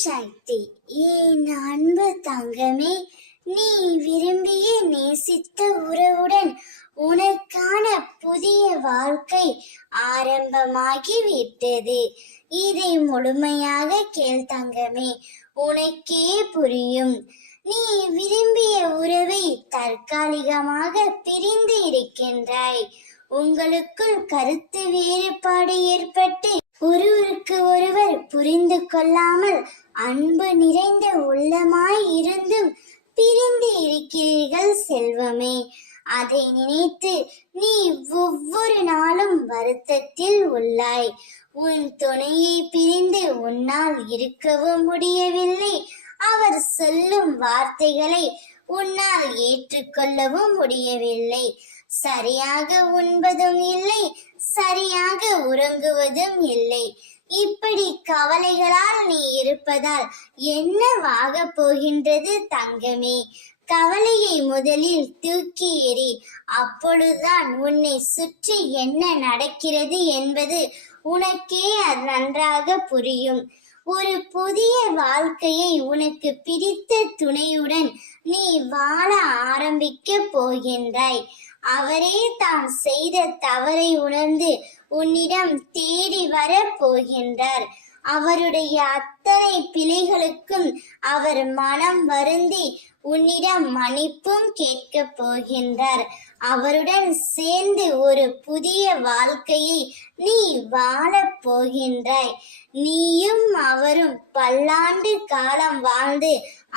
சக்தி. என் அன்பு தங்கமே, நீ விரும்பிய நேசித்த உறவுடன் உனக்கான புதிய வாழ்க்கை ஆரம்பமாகிவிட்டது. இதை முழுமையாக கேள் தங்கமே, உனக்கே புரியும். நீ விரும்பிய உறவை தற்காலிகமாக பிரிந்து இருக்கின்றாய். உங்களுக்குள் கருத்து வேறுபாடு ஏற்பட்டு ஒருவருக்கு ஒருவர் புரிந்து கொள்ளாமல் அன்பு நிறைந்த உள்ளமாய் இருந்தும் பிரிந்து இருக்கிறீர்கள் செல்வமே. அதை நினைத்து நீ ஒவ்வொரு நாளும் வருத்தத்தில் உள்ளாய். உன் துணையை பிரிந்து உன்னால் இருக்கவும் முடியவில்லை. அவர் சொல்லும் வார்த்தைகளை உன்னால் ஏற்றுக்கொள்ளவும் முடியவில்லை. சரியாக உண்பதும் இல்லை, சரியாக உறங்குவதும் இல்லை. இப்படி கவலைகளால் நீ இருப்பதால் என்னவாக போகின்றது தங்கமே? கவலையை முதலில் தூக்கி எறி. அப்பொழுதுதான் உன்னை சுற்றி என்ன நடக்கிறது என்பது உனக்கே நன்றாக புரியும். ஒரு புதிய வாழ்க்கையை உனக்கு பிடித்த துணையுடன் நீ வாழ ஆரம்பிக்க போகின்றாய். அவரே தான் செய்த தவறை உணர்ந்து உன்னிடம் தேடி வர போகின்றார். அவருடைய அத்தனை பிழைகளுக்கும் அவர் மனம் வருந்தி உன்னிடம் மன்னிப்பும் கேட்க போகின்றார். அவருடன் சேர்ந்து ஒரு புதிய வாழ்க்கையை நீ வாழப் போகின்றாய். நீயும் அவரும் பல்லாண்டு காலம் வாழ்ந்து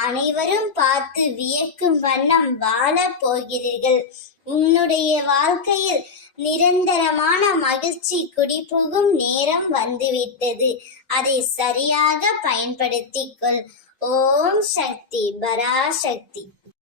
அனைவரும் பார்த்து வியக்கும் வண்ணம் வாழ போகிறீர்கள். உன்னுடைய வாழ்க்கையில் நிரந்தரமான மகிழ்ச்சி குடிபோகும் நேரம் வந்துவிட்டது. அதை சரியாக பயன்படுத்திக் கொள். ஓம் சக்தி, பராசக்தி.